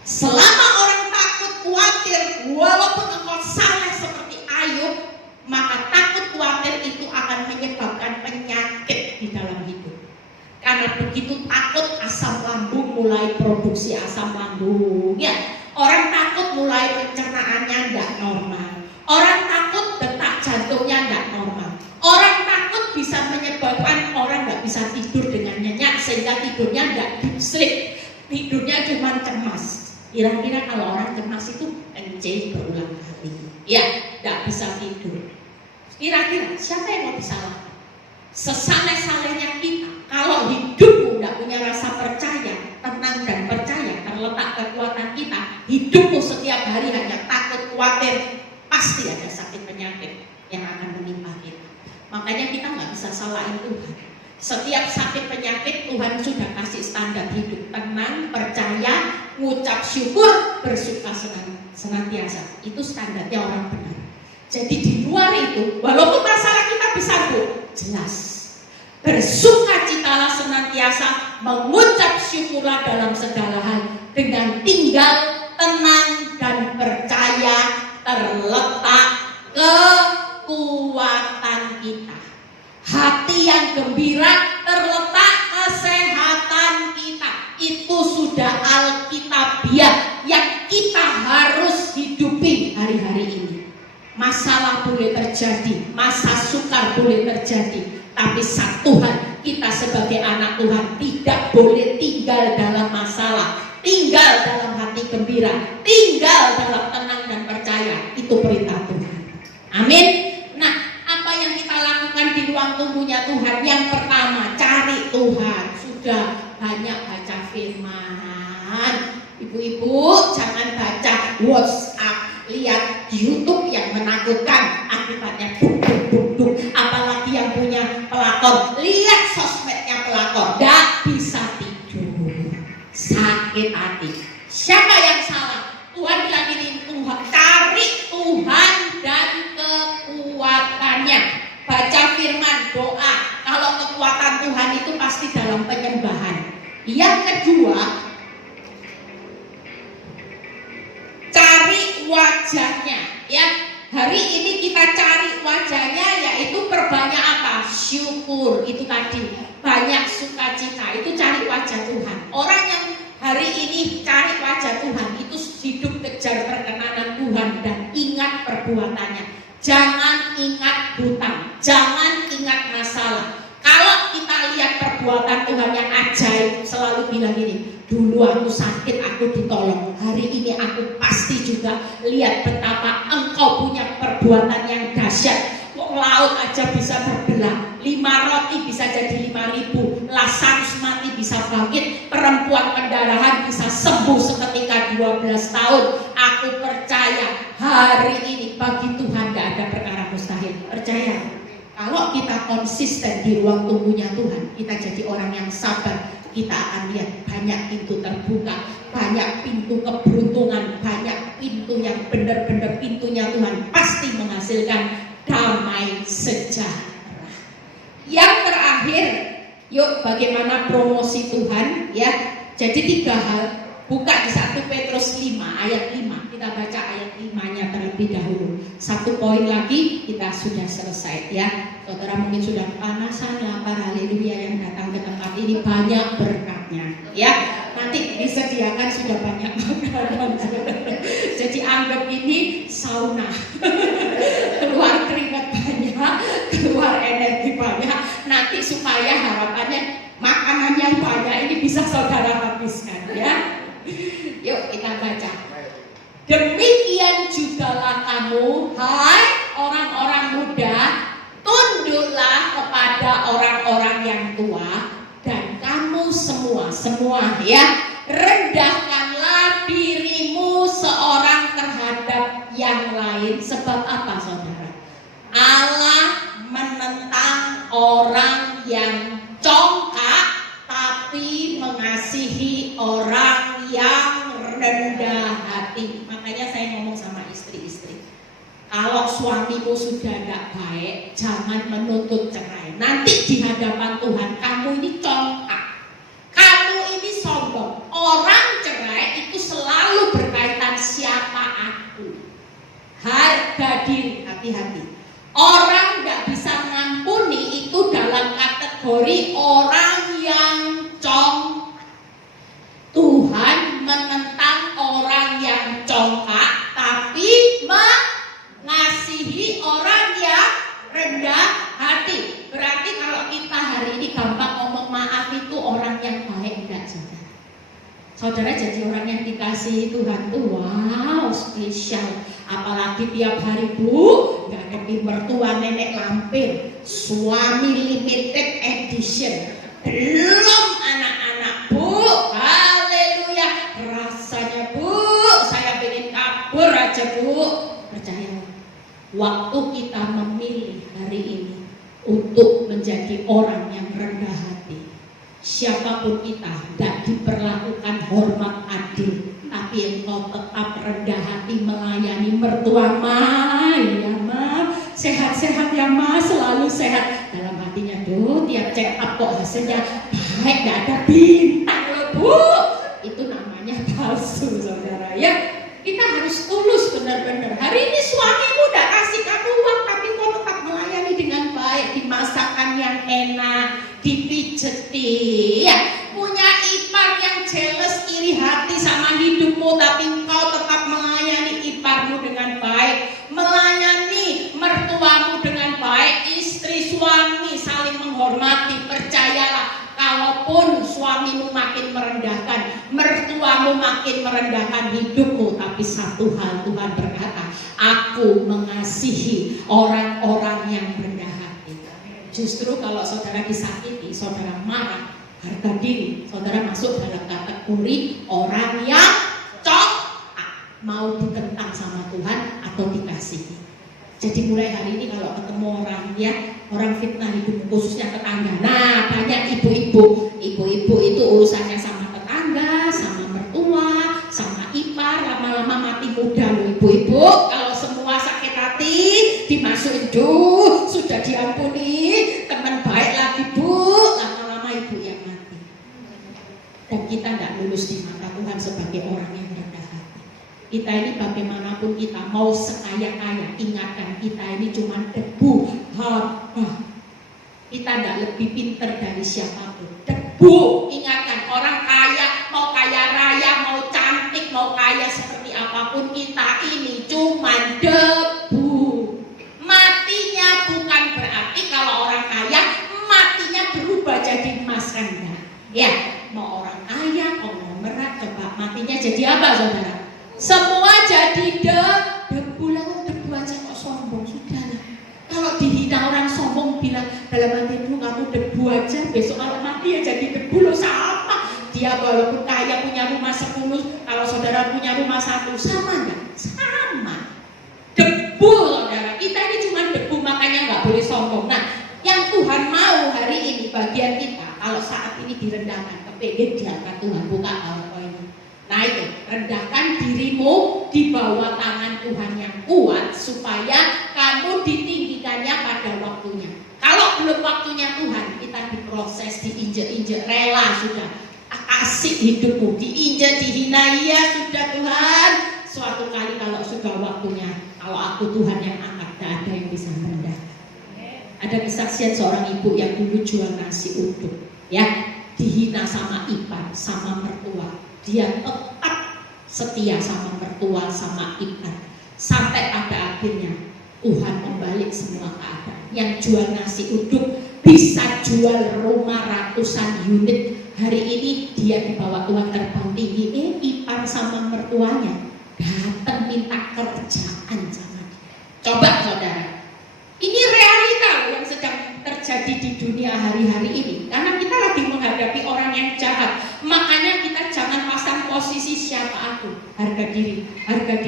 Selama orang takut khawatir, walaupun engkau salah seperti Ayub, maka takut khawatir itu akan menyebabkan penyakit di dalam hidup. Karena begitu takut, asam lambung mulai produksi asam lambung. Ya, orang takut mulai pencernaannya tidak normal. Orang takut detak jantungnya tidak normal. Orang takut bisa menyebabkan orang nggak bisa tidur dengan nyenyak sehingga tidurnya nggak deep sleep, tidurnya cuma cemas. Kira-kira kalau orang cemas itu kencing berulang kali, ya nggak bisa tidur. Kira-kira siapa yang mau bisa lakukan? Sesaleh-salehnya kita, kalau hidupmu nggak punya rasa percaya, tenang dan percaya, terletak kekuatan kita, hidupmu setiap hari hanya takut khawatir, pasti ada sakit penyakit yang akan menimpa kita. Makanya kita nggak bisa salahin Tuhan. Setiap sakit penyakit Tuhan sudah kasih standar hidup, tenang, percaya, ngucap syukur, bersuka senantiasa. Itu standarnya orang benar. Jadi di luar itu, walaupun masalah kita besar Bu, jelas bersukacitalah senantiasa, mengucap syukurlah dalam segala hal, dengan tinggal tenang dan percaya terletak kekuatan kita. Hati yang gembira terletak kesehatan kita. Itu sudah alkitabiah yang kita harus hidupi hari-hari ini. Masalah boleh terjadi, masa sukar boleh terjadi, tapi satu hal, kita sebagai anak Tuhan tidak boleh tinggal dalam masalah, tinggal dalam hati gembira, tinggal dalam tenang dan percaya. Itu perintah Tuhan. Amin. Nah, apa yang kita lakukan di ruang tunggunya Tuhan? Yang pertama, cari Tuhan. Sudah banyak baca firman. Ibu-ibu jangan baca WhatsApp, lihat YouTube yang menakutkan, akibatnya duk. Apalagi yang punya pelakor, lihat sosmednya pelakor, tidak bisa tidur, sakit hati. Siapa yang salah? Tuhan bilang ini, Tuhan, cari Tuhan dan kekuatannya. Baca firman, doa. Kalau kekuatan Tuhan itu pasti dalam penyembahan. Yang kedua, cari wajahnya. Ya, hari ini kita cari wajahnya, yaitu perbanyak apa? Syukur. Itu tadi, banyak sukacita. Itu cari wajah Tuhan. Orang yang hari ini cari wajah Tuhan itu hidup kejar perkenanan Tuhan dan ingat perbuatannya. Jangan ingat hutang, jangan ingat masalah. Kalau kita lihat perbuatan Tuhan yang ajaib, selalu bilang gini, dulu aku sakit aku ditolong, hari ini lihat betapa engkau punya perbuatan yang dahsyat. Laut aja bisa terbelah, 5 roti bisa jadi 5.000, Lazarus mati bisa bangkit, perempuan pendarahan bisa sembuh seketika 12 tahun. Aku percaya hari ini bagi Tuhan gak ada perkara mustahil. Percaya. Kalau kita konsisten di ruang tunggunya Tuhan, kita jadi orang yang sabar, kita akan lihat banyak pintu terbuka, banyak pintu keberuntungan, banyak pintu yang benar-benar pintunya Tuhan pasti menghasilkan damai sejahtera. Yang terakhir, yuk bagaimana promosi Tuhan ya. Jadi 3 hal. Buka di 1 Petrus 5 ayat 5. Kita baca ayat 5-nya terlebih dahulu. 1 poin lagi kita sudah selesai ya. Saudara mungkin sudah kepanasan, lapar, haleluya, yang datang ke tempat ini banyak berkatnya ya. Nanti disediakan sudah banyak makanan. Jadi anggap ini sauna. Keluar keringat banyak, keluar energi banyak. Nanti supaya harapannya makanan yang banyak ini bisa saudara habiskan ya. Yuk kita baca. Demikian jugalah kamu, hai orang-orang muda, tunduklah kepada orang-orang yang tua, dan kamu semua ya, rendahkanlah dirimu seorang terhadap yang lain. Sebab apa saudara? Allah menentang orang yang congkak, tapi mengasihi orang yang rendah hati. Makanya saya ngomong sama istri-istri, kalau suamimu sudah tidak baik, jangan menuntut cerai. Nanti di hadapan Tuhan kamu ini congkak, kamu ini sombong. Orang cerai itu selalu berkaitan siapa aku. Harga diri, hati-hati. Orang nggak bisa ngampuni itu dalam kategori orang yang congkak. Tuhan menentang orang yang congkak, tapi mengasihi orang yang rendah hati. Berarti kalau kita hari ini gampang ngomong maaf itu orang yang baik, enggak saudara. Saudara jadi orang yang dikasihi Tuhan tuh wow spesial. Apalagi tiap hari bu ngadepi mertua nenek lampir, suami limited edition, belum anak-anak bu, haleluya. Rasanya bu saya pengen kabur aja bu. Percaya, waktu kita memilih hari ini untuk menjadi orang yang rendah hati, siapapun kita tidak diperlakukan hormat adil, tapi engkau tetap rendah hati melayani mertua. Ya ma, sehat-sehat ya ma, selalu sehat. Dalam hatinya tuh tiap check up kok hasilnya baik, gak ada bintang loh bu. Itu namanya palsu saudara ya. Kita harus tulus benar-benar. Hari ini suamimu udah kasih kamu uang, tapi kau tetap melayani dengan baik, dimasakan yang enak, dipijeti ya. Punya ipar yang jealous, iri hati sama hidupmu, tapi engkau tetap melayani iparmu dengan baik, melayani mertuamu dengan baik. Istri suami saling menghormati. Percayalah, kalaupun suamimu makin merendahkan, mertuamu makin merendahkan hidupmu, tapi satu hal Tuhan berkata, aku mengasihi orang-orang yang rendah hati. Justru kalau saudara disakiti, saudara marah, harga diri saudara masuk dalam kategori orang yang mau ditentang sama Tuhan atau dikasihi. Jadi mulai hari ini kalau ketemu orang ya, orang fitnah hidup khususnya tetangga. Nah banyak ibu-ibu itu urusannya sama tetangga, sama mertua, sama ipar, lama-lama mati muda loh ibu-ibu. Kalau semua sakit hati dimasukin sudah diampuni, teman baik lagi bu, lama-lama ibu yang mati. Dan kita tidak lulus di mata Tuhan sebagai orang yang rendah hati. Kita ini bagaimanapun kita mau sekaya-kaya, ingatkan kita ini cuma debu. Kita tidak lebih pintar dari siapapun. Debu, ingatkan, orang kaya, mau kaya raya, mau cantik, mau kaya seperti apapun, kita ini cuma debu. Matinya bukan berarti kalau orang kaya matinya berubah jadi emas, kan enggak? Ya, mau orang kaya, konglomerat, coba matinya jadi apa saudara? Semua jadi debu. ngomong bilang dalam hatimu kamu debu aja, besok kalau mati ya jadi debu loh. Sama dia walaupun kaya punya rumah 10, kalau saudara punya rumah 1, sama enggak? Sama. Debu saudara, kita ini cuma debu, makanya nggak boleh sombong. Nah, yang Tuhan mau hari ini bagian kita, kalau saat ini direndahkan, kepingin diangkat Tuhan, buka PowerPoint ini. Nah itu, rendahkan dirimu di bawah tangan Tuhan yang kuat, supaya kamu ditinggikannya pada waktunya. Kalau belum waktunya Tuhan, kita diproses, diinjek-injek, rela sudah. Kasih hidupmu, diinjak, dihina, ya sudah Tuhan. Suatu kali kalau sudah waktunya, kalau aku Tuhan yang angkat, tidak ada yang bisa merendah. Ada kesaksian seorang ibu yang dulu jual nasi uduk, ya, dihina sama ipar, sama mertua. Dia tetap setia sama mertua, sama ipar, sampai pada akhirnya Tuhan membalik semua keadaan. Yang jual nasi uduk bisa jual rumah ratusan unit. Hari ini dia dibawa Tuhan terbang tinggi. Ipar sama mertuanya datang minta kerjaan sama dia. Coba saudara, ini realita yang sedang terjadi di dunia hari-hari ini. Karena kita lagi menghadapi orang yang jahat. Makanya kita jangan pasang posisi siapa aku. Harga diri, enggak,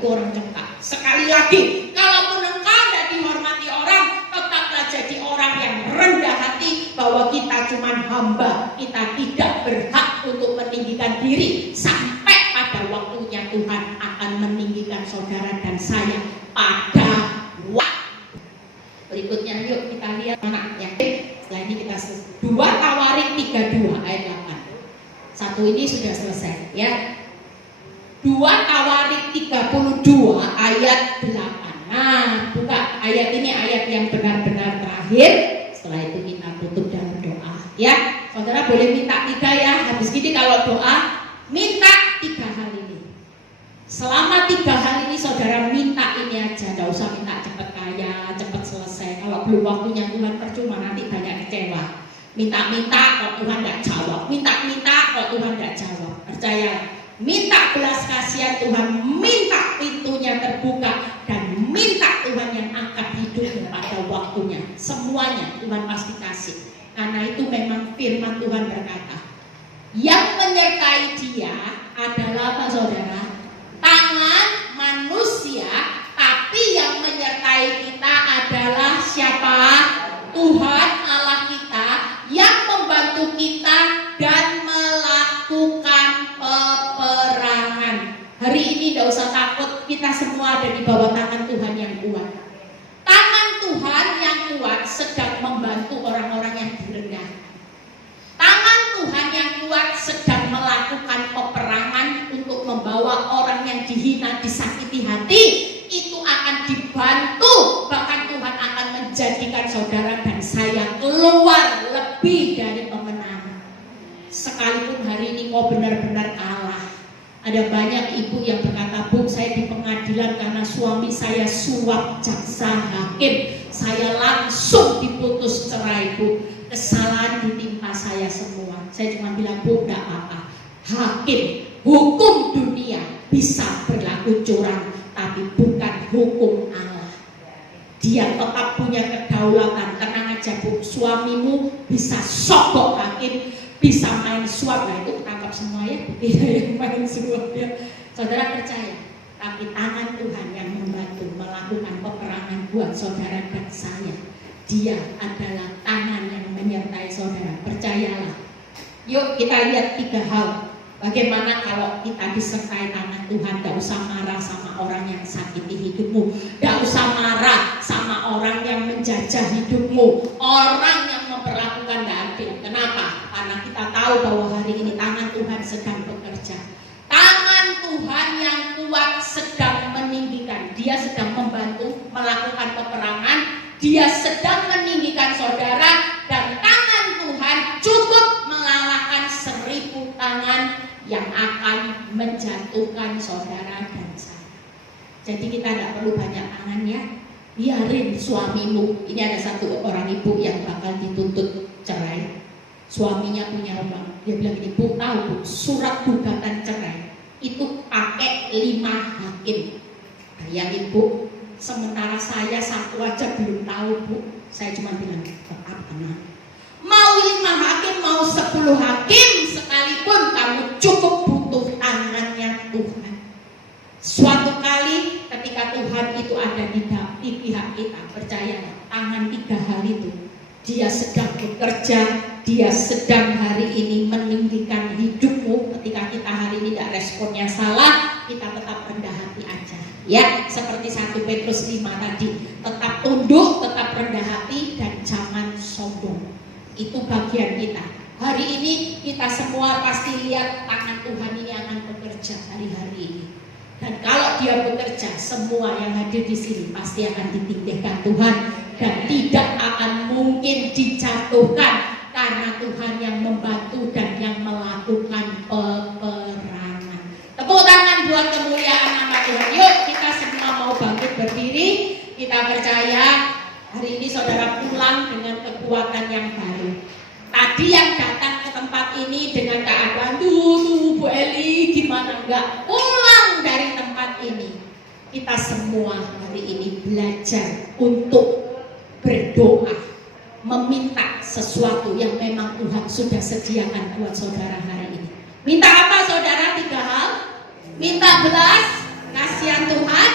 itu orang cengkak. Sekali lagi, kalaupun engkau tidak dihormati orang, tetaplah jadi orang yang rendah hati, bahwa kita cuma hamba, kita tidak berhak untuk meninggikan diri. Sampai pada waktunya Tuhan akan meninggikan saudara dan saya pada waktu. Berikutnya yuk kita lihat anaknya. Setelah ini kita selesai. 2 Tawarik 32 ayat 8. Satu ini sudah selesai ya. 2 Tawarik 32 ayat 8. Nah, buka ayat ini, ayat yang benar-benar terakhir. Setelah itu kita tutup dalam doa ya. Saudara boleh minta 3 ya. Habis ini kalau doa minta 3 hal ini. Selama 3 hal ini saudara minta ini aja, gak usah minta cepat kaya, cepat selesai. Kalau belum waktunya Tuhan, percuma, nanti banyak kecewa. Minta-minta kok Tuhan gak jawab, minta-minta kok Tuhan gak jawab. Percaya, minta belas kasihan Tuhan, minta pintunya terbuka, dan minta Tuhan yang angkat hidupmu pada waktunya. Semuanya Tuhan pasti kasih. Karena itu memang firman Tuhan berkata, yang menyertai dia adalah apa saudara? Tangan manusia, tapi yang menyertai kita adalah siapa? Tuhan Allah kita yang membantu kita dan melakukan peperangan. Hari ini tidak usah takut, kita semua ada di bawah tangan Tuhan yang kuat. Tangan Tuhan yang kuat sedang membantu orang-orang yang direndahkan. Tangan Tuhan yang kuat sedang melakukan peperangan untuk membawa orang yang dihina, disakiti hati, itu akan dibantu. Bahkan Tuhan akan menjadikan saudara dan saya keluar lebih dari pemenang. Sekalipun hari ini kau benar-benar kalah. Ada banyak ibu yang berkata, Bu, saya di pengadilan karena suami saya suap jaksa hakim. Saya langsung diputus cerai, Bu. Kesalahan ditimpa saya semua. Saya cuma bilang, Bu, enggak apa-apa. Hakim, hukum dunia bisa berlaku curang, tapi bukan hukum Allah. Dia tetap punya kedaulatan. Tenang aja, Bu, suamimu bisa sogok hakim, bisa main suap. Nah itu ketangkap semua ya, tidak yang main suap ya. Saudara percaya, tapi tangan Tuhan yang membantu melakukan peperangan buat saudara dan saya. Dia adalah tangan yang menyertai saudara. Percayalah. Yuk kita lihat 3 hal. Bagaimana kalau kita disertai tangan Tuhan. Gak usah marah sama orang yang sakiti hidupmu. Gak usah marah sama orang yang menjajah hidupmu. Orang yang memperlakukan gak adil. Kenapa? Karena kita tahu bahwa hari ini tangan Tuhan sedang bekerja. Tangan Tuhan yang kuat sedang meninggikan. Dia sedang membantu melakukan peperangan. Dia sedang meninggikan saudara. Dan tangan Tuhan cukup mengalahkan 1000 tangan yang akan menjatuhkan saudara dan saya. Jadi kita tidak perlu banyak tangan ya. Biarin suamimu. Ini ada satu orang ibu yang bakal dituntut cerai. Suaminya punya rumah. Dia bilang ini, Bu, tahu Bu, surat gugatan cerai itu pakai 5 hakim. Bayangin Bu, sementara saya 1 aja belum tahu Bu. Saya cuma bilang tetap tenang. Mau 5 hakim, mau 10 hakim sekalipun, kamu cukup butuh tangannya Tuhan. Suatu kali ketika Tuhan itu ada di pihak kita, percayalah, tangan 3 hal itu, Dia sedang bekerja, Dia sedang hari ini meninggikan hidupmu. Ketika kita hari ini tidak responnya salah, kita tetap rendah hati aja. Ya, seperti 1 Petrus 5 tadi, tetap tunduk, tetap rendah hati, dan jangan sombong. Itu bagian kita. Hari ini kita semua pasti lihat tangan Tuhan ini akan bekerja hari-hari ini. Dan kalau Dia bekerja, semua yang hadir di sini pasti akan ditinggikan Tuhan dan tidak akan mungkin dijatuhkan, karena Tuhan yang membantu dan yang melakukan peperangan. Tepuk tangan buat kemuliaan nama Tuhan. Yuk kita semua mau bangkit berdiri. Kita percaya hari ini saudara pulang dengan kekuatan yang baru. Tadi yang datang ke tempat ini dengan keadaan tuh Bu Eli gimana enggak, pulang dari tempat ini. Kita semua hari ini belajar untuk berdoa, meminta sesuatu yang memang Tuhan sudah sediakan buat saudara hari ini. Minta apa saudara? 3 hal. Minta belas kasihan Tuhan,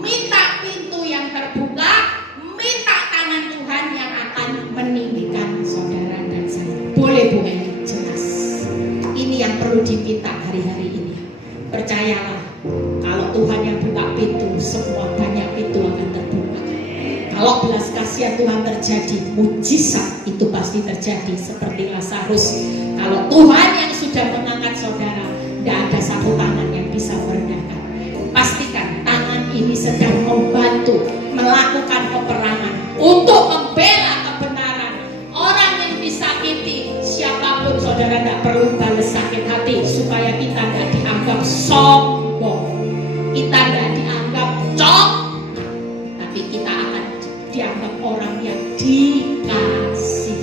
minta pintu yang terbuka, minta tangan Tuhan yang akan meninggikan saudara dan saya. Boleh Bu Eli? Jelas. Ini yang perlu diminta hari-hari ini. Percayalah, kalau Tuhan yang buka pintu, semua banyak pintu akan terbuka. Kalau belas kasihan Tuhan terjadi, mujizat itu pasti terjadi seperti Lazarus. Kalau Tuhan yang sudah mengangkat saudara, tidak ada satu tangan yang bisa merendahkan. Pastikan tangan ini sedang membantu melakukan peperangan untuk membela kebenaran. Orang yang disakiti, siapapun saudara tidak perlu balas sakit hati, supaya kita tidak dianggap sombong, kita tidak dianggap tapi kita akan dianggap orang yang dikasih.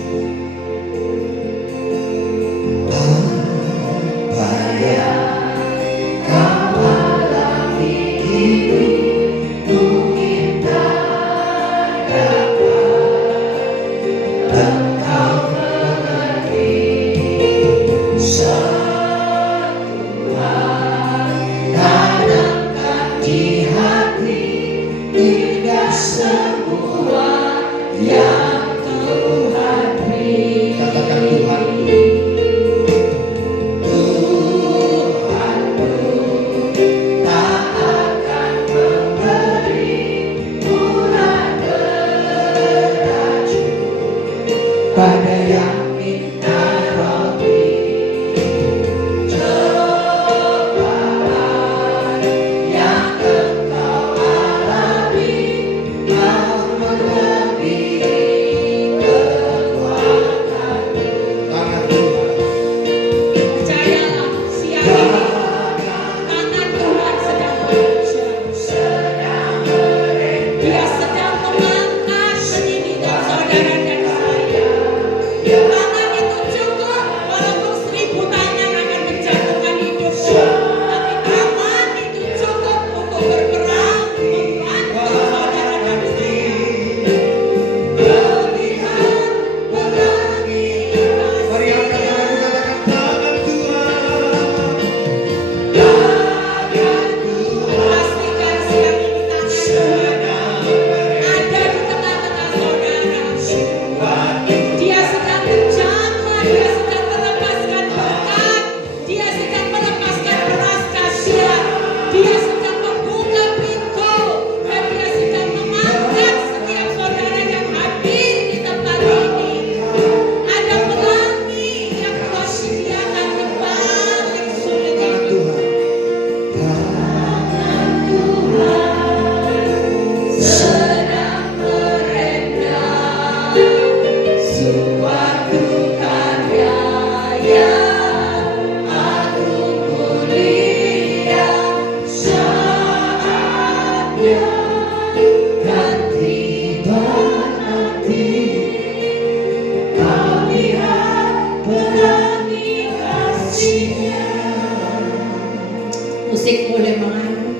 Musik boleh mengalir.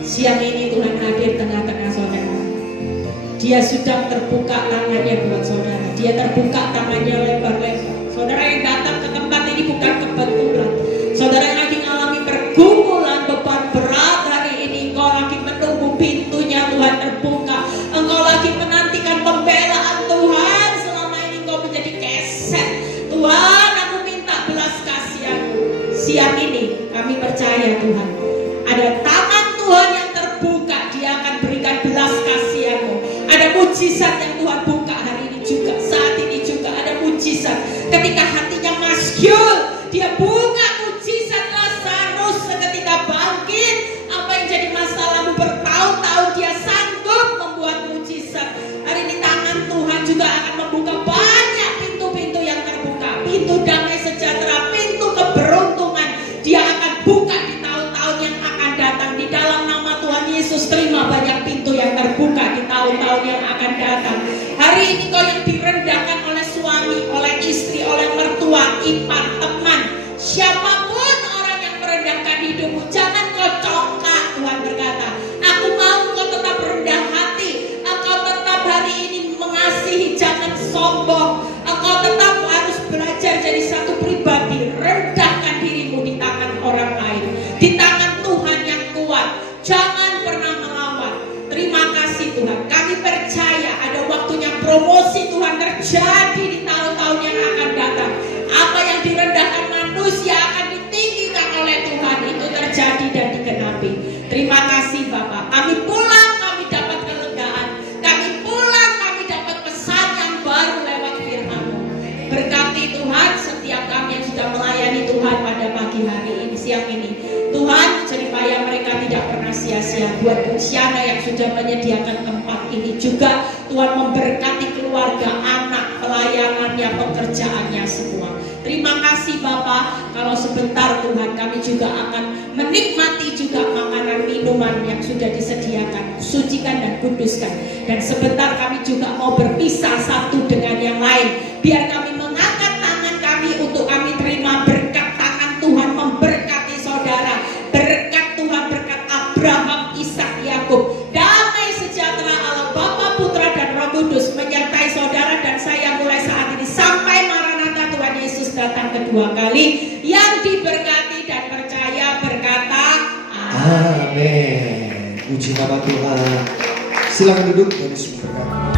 Siang ini Tuhan hadir tengah-tengah saudara. Dia sudah sedang terbuka tangannya buat saudara. Dia terbuka tangannya lebar-lebar. Saudara yang datang ke tempat ini bukan kebetulan. Saudara yang lagi mengalami pergumulan, beban berat hari ini, engkau lagi menunggu pintunya Tuhan terbuka. Engkau lagi menantikan pembelaan Tuhan. Selama ini engkau menjadi keset. Tuhan, aku minta belas kasihan-Mu. Siang ini kami percaya Tuhan, ada tangan Tuhan yang terbuka. Dia akan berikan belas kasihan-Mu. Ada mujizat yang Tuhan buka hari ini juga. Saat ini juga ada mujizat. Ketika hatinya masyhur, dia buka mujizat. Lazarus seketika bangkit. Apa yang jadi masalahmu bertahun-tahun, dia sanggup membuat mujizat. Hari ini tangan Tuhan juga akan membuka banyak pintu-pintu yang terbuka. Pintu damai sejahtera, pintu keberuntungan. Dia akan buka di tahun-tahun yang akan datang. Di dalam nama Tuhan Yesus, terima banyak pintu yang terbuka di tahun-tahun yang akan datang. Hari ini kau yang direndahkan oleh suami, oleh istri, oleh mertua, ipar, teman, siapapun orang yang merendahkan hidupmu, jangan kau congkak. Tuhan berkata, aku mau kau tetap rendah hati. Engkau tetap hari ini mengasihi, jangan sombong. Engkau tetap harus belajar jadi satu pribadi. Rendahkan dirimu di tangan orang lain, di tangan Tuhan yang kuat. Jangan pernah melawan. Terima kasih Tuhan. Kami percaya ada waktunya promosi Tuhan terjadi di tahun-tahun yang akan datang. Apa yang direndahkan manusia akan ditinggikan oleh Tuhan. Itu terjadi dan digenapi. Terima kasih Bapak. Kami pulang, kami dapat kelegaan. Kami pulang, kami dapat pesan yang baru lewat firman-Mu. Berkati Tuhan setiap kami yang sudah melayani Tuhan pada pagi hari ini, siang ini. Tuhan, jeripaya mereka tidak pernah sia-sia. Buat Pusiana yang sudah menyediakan tempat ini juga, Tuhan memberkati keluarga, anak, pelayanannya, pekerjaannya semua. Terima kasih Bapak. Kalau sebentar Tuhan, kami juga akan menikmati juga makanan minuman yang sudah disediakan. Sucikan dan kuduskan. Dan sebentar kami juga mau berpisah satu dengan yang lain. Biar kami mengangkat tangan kami untuk kami terima berkat tangan Tuhan memberkati saudara. Berkat Tuhan, berkat Abraham, Ishak, Yakub. Damai sejahtera Allah Bapa, Putra dan Roh Kudus menyertai saudara dan saya mulai saat ini sampai Maranatha Tuhan Yesus datang kedua kali. Yang diberkati dan percaya berkata Amin. Puji nama Tuhan. Silakan duduk, Tuhan Yesus memberkati.